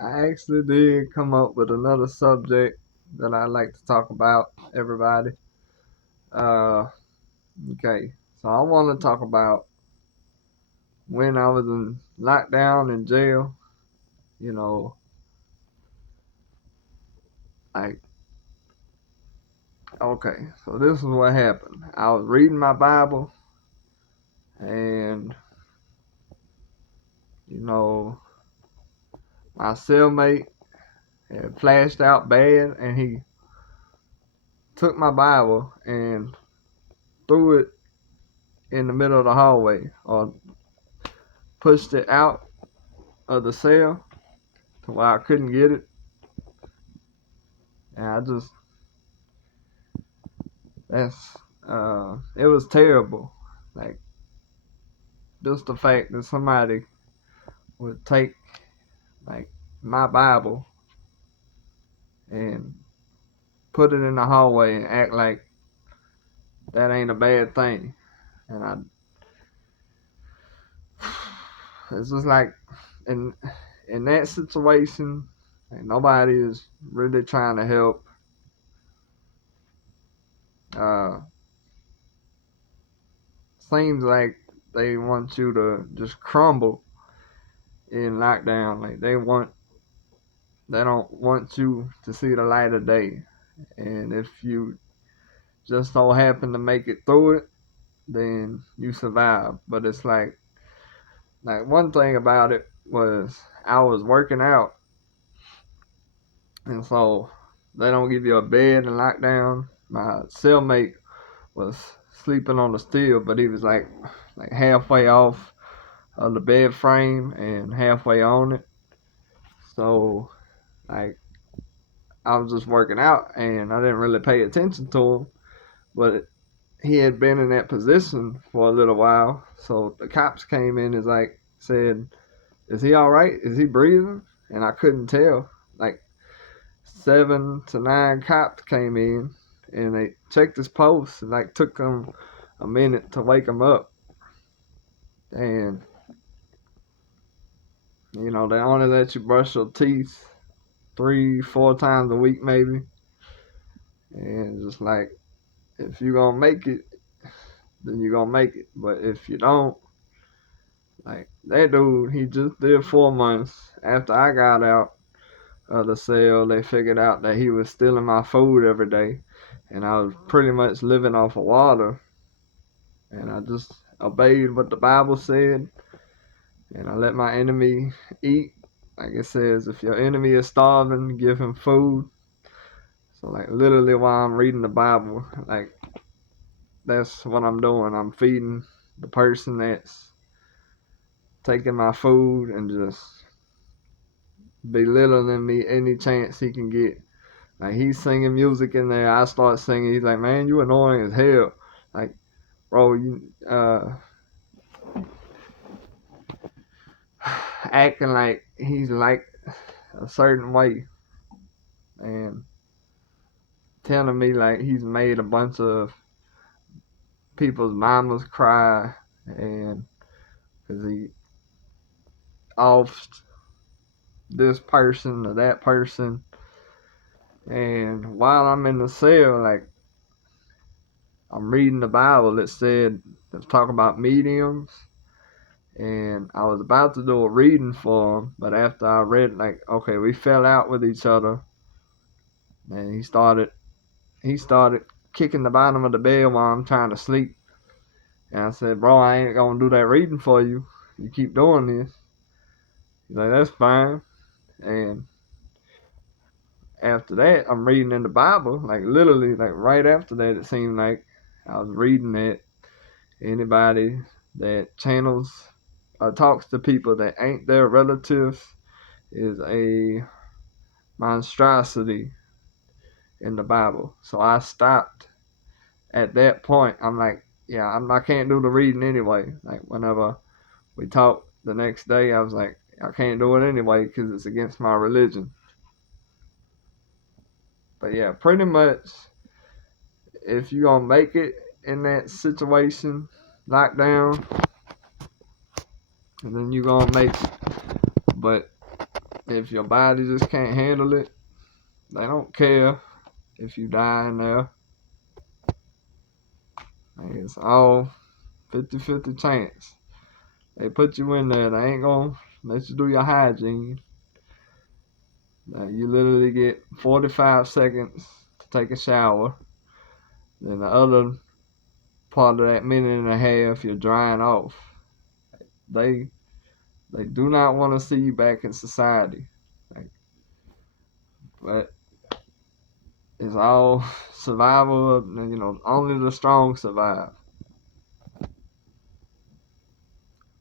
I actually did come up with another subject that I like to talk about, everybody. Uh, okay, so I want to talk about when I was in lockdown in jail. You know, like, okay, so this is what happened. I was reading my Bible, and, you know, my cellmate had flashed out bad, and he took my Bible and threw it in the middle of the hallway, or pushed it out of the cell to where I couldn't get it. And that's, it was terrible. Like, just the fact that somebody would take, like, my Bible and put it in the hallway and act like that ain't a bad thing. And it's just like, in, in that situation, like, nobody is really trying to help. Uh, Seems like they want you to just crumble in lockdown. Like, they don't want you to see the light of day. And if you just so happen to make it through it, then you survive. But it's like one thing about it was I was working out, and so they don't give you a bed in lockdown. My cellmate was sleeping on the steel, but he was like halfway off of the bed frame and halfway on it. So, like, I was just working out and I didn't really pay attention to him, but he had been in that position for a little while. So the cops came in and said, "Is he all right? Is he breathing?" And I couldn't tell. Like, 7 to 9 cops came in and they checked his pulse. And like, took them a minute to wake him up. And they only let you brush your teeth 3, 4 times a week maybe. And just like, if you gonna make it, then you gonna make it. But if you don't, like, that dude, he just did 4 months after I got out of the cell. They figured out that he was stealing my food every day, and I was pretty much living off of water. And I just obeyed what the Bible said, and I let my enemy eat. Like it says, if your enemy is starving, give him food. So, like, literally while I'm reading the Bible, like, that's what I'm doing. I'm feeding the person that's taking my food and just belittling me any chance he can get. Like, he's singing music in there, I start singing. He's like, "Man, you annoying as hell." Like, bro, you acting like he's like a certain way and telling me like he's made a bunch of people's mamas cry, and because he offed this person or that person. And while I'm in the cell, like, I'm reading the Bible, it said, it's talking about mediums. And I was about to do a reading for him, but after I read, like, okay, we fell out with each other, and he started kicking the bottom of the bed while I'm trying to sleep. And I said, "Bro, I ain't gonna do that reading for you. You keep doing this." He's like, "That's fine." And after that, I'm reading in the Bible, like, literally, like, right after that, it seemed like I was reading that anybody that channels or talks to people that ain't their relatives is a monstrosity in the Bible. So I stopped at that point. I'm like, yeah, I can't do the reading anyway. Like, whenever we talked the next day, I was like, I can't do it anyway because it's against my religion. But yeah, pretty much, if you gonna make it in that situation, lockdown, and then you gonna make it. But if your body just can't handle it, they don't care if you die in there. Like, it's all 50-50 chance. They put you in there, they ain't gonna let you do your hygiene. You literally get 45 seconds to take a shower. Then the other part of that minute and a half, you're drying off. They do not want to see you back in society. Like, but it's all survival. Only the strong survive.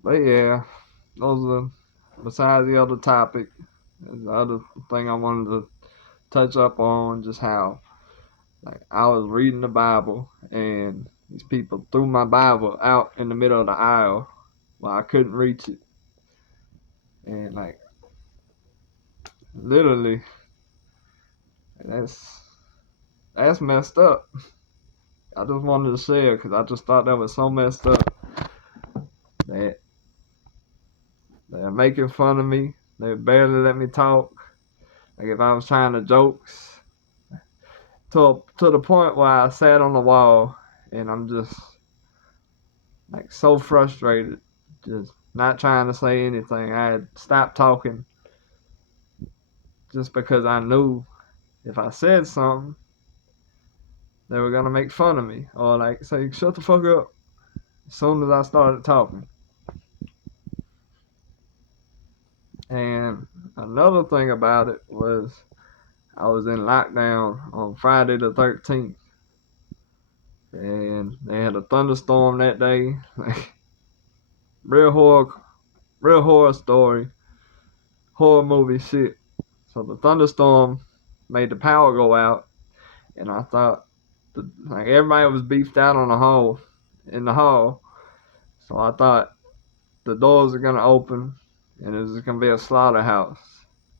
But yeah, those are, besides the other topic, the other thing I wanted to touch up on, just how, like, I was reading the Bible and these people threw my Bible out in the middle of the aisle while I couldn't reach it. And, like, literally, that's messed up. I just wanted to share because I just thought that was so messed up that they're making fun of me. They barely let me talk. Like, if I was trying to jokes, to the point where I sat on the wall and I'm just, like, so frustrated, just not trying to say anything. I had stopped talking just because I knew if I said something, they were gonna make fun of me or, like, say, shut the fuck up as soon as I started talking. And another thing about it was I was in lockdown on Friday the 13th, and they had a thunderstorm that day. Like, real horror story, horror movie shit. So the thunderstorm made the power go out, and I thought, like, everybody was beefed out in the hall. So I thought the doors are gonna open, and it was gonna be a slaughterhouse.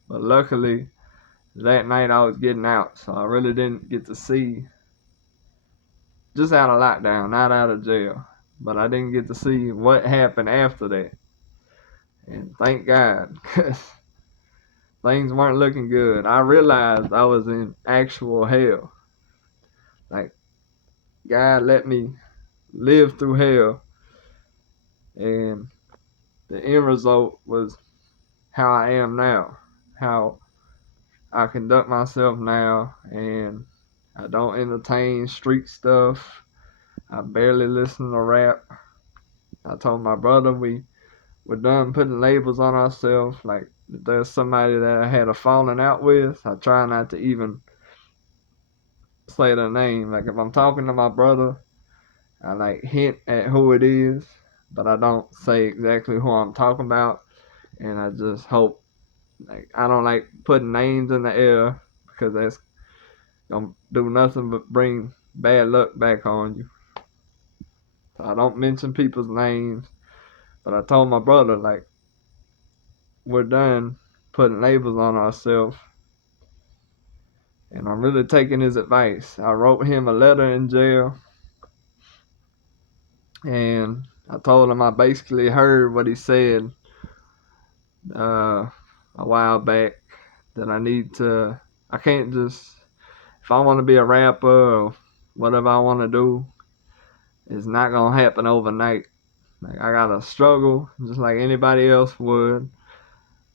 But luckily, that night I was getting out, so I really didn't get to see, just out of lockdown, not out of jail. But I didn't get to see what happened after that. And thank God, because things weren't looking good. I realized I was in actual hell. Like, God let me live through hell. And the end result was how I am now, how I conduct myself now, and I don't entertain street stuff. I barely listen to rap. I told my brother we're done putting labels on ourselves. Like, if there's somebody that I had a falling out with, I try not to even say their name. Like, if I'm talking to my brother, I, like, hint at who it is, but I don't say exactly who I'm talking about. And I just hope, like, I don't like putting names in the air because that's gonna do nothing but bring bad luck back on you. So I don't mention people's names, but I told my brother, like, we're done putting labels on ourselves. And I'm really taking his advice. I wrote him a letter in jail, and I told him I basically heard what he said a while back, that I can't just, if I want to be a rapper or whatever I want to do, it's not going to happen overnight. Like, I got to struggle just like anybody else would.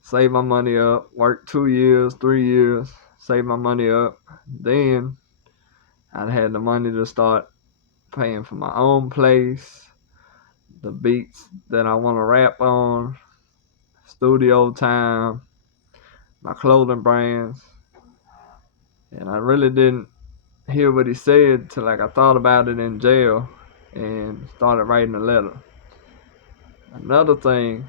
Save my money up, work 2 years, 3 years, save my money up. Then I'd had the money to start paying for my own place, the beats that I want to rap on, studio time, my clothing brands. And I really didn't hear what he said till, like, I thought about it in jail and started writing a letter. Another thing,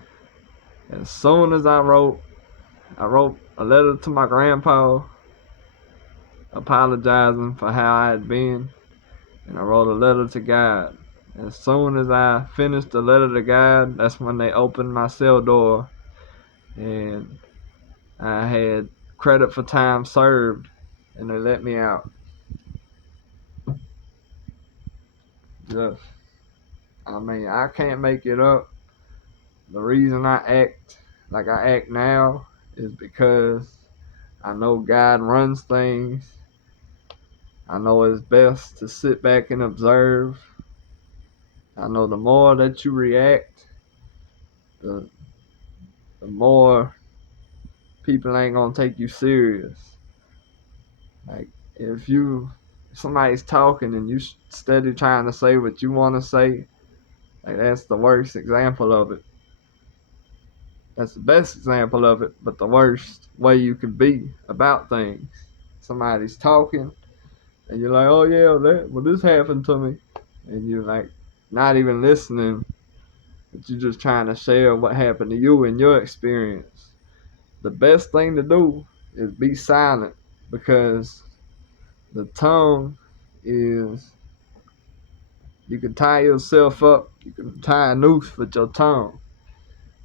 as soon as I wrote a letter to my grandpa apologizing for how I had been, and I wrote a letter to God. As soon as I finished the letter to God, that's when they opened my cell door, and I had credit for time served, and they let me out. Just, I mean, I can't make it up. The reason I act like I act now is because I know God runs things. I know it's best to sit back and observe. I know the more that you react, the, the more people ain't gonna take you serious. Like if somebody's talking and you steady trying to say what you want to say, like that's the worst example of it. That's the best example of it, but the worst way you can be about things. Somebody's talking and you're like, oh yeah, this happened to me, and you're like not even listening, but you're just trying to share what happened to you and your experience. The best thing to do is be silent, because the tongue is, you can tie yourself up, you can tie a noose with your tongue,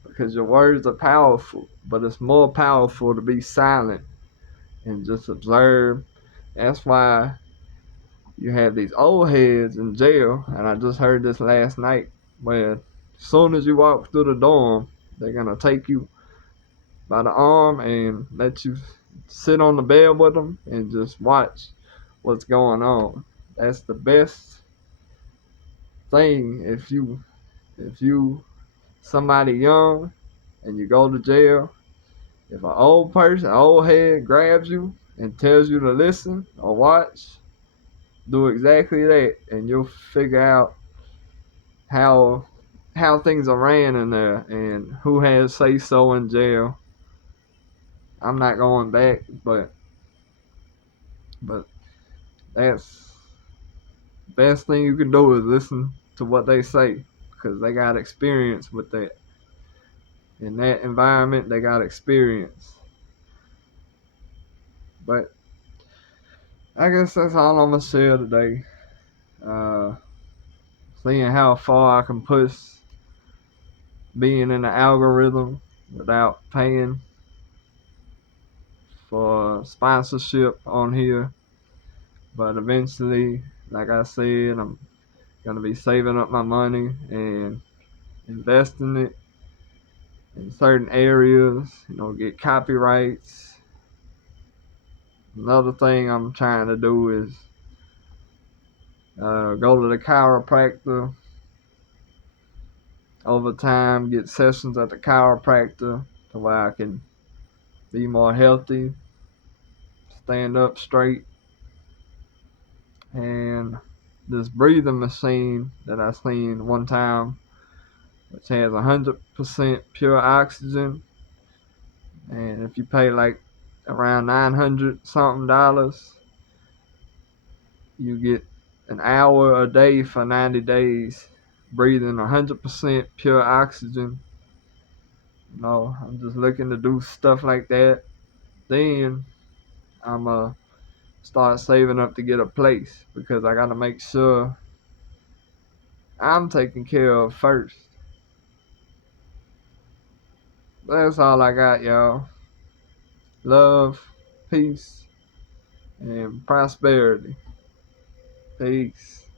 because your words are powerful, but it's more powerful to be silent and just observe. That's why you have these old heads in jail, and I just heard this last night, where as soon as you walk through the dorm, they're gonna take you by the arm and let you sit on the bed with them and just watch what's going on. That's the best thing. If you somebody young and you go to jail, if an old head grabs you and tells you to listen or watch, do exactly that, and you'll figure out how things are ran in there and who has say so in jail. I'm not going back, but that's the best thing you can do is listen to what they say, because they got experience with that. In that environment, they got experience. But I guess that's all I'm gonna share today. Uh, Seeing how far I can push being in the algorithm without paying for sponsorship on here. But eventually, like I said, I'm gonna be saving up my money and investing it in certain areas, get copyrights. Another thing I'm trying to do is go to the chiropractor over time, get sessions at the chiropractor to where I can be more healthy, stand up straight. And this breathing machine that I seen one time, which has 100% pure oxygen, and if you pay like around $900 something, you get an hour a day for 90 days, breathing 100% pure oxygen. I'm just looking to do stuff like that. Then I'm start saving up to get a place, because I gotta make sure I'm taken care of first. That's all I got, y'all. Love, peace, and prosperity. Peace.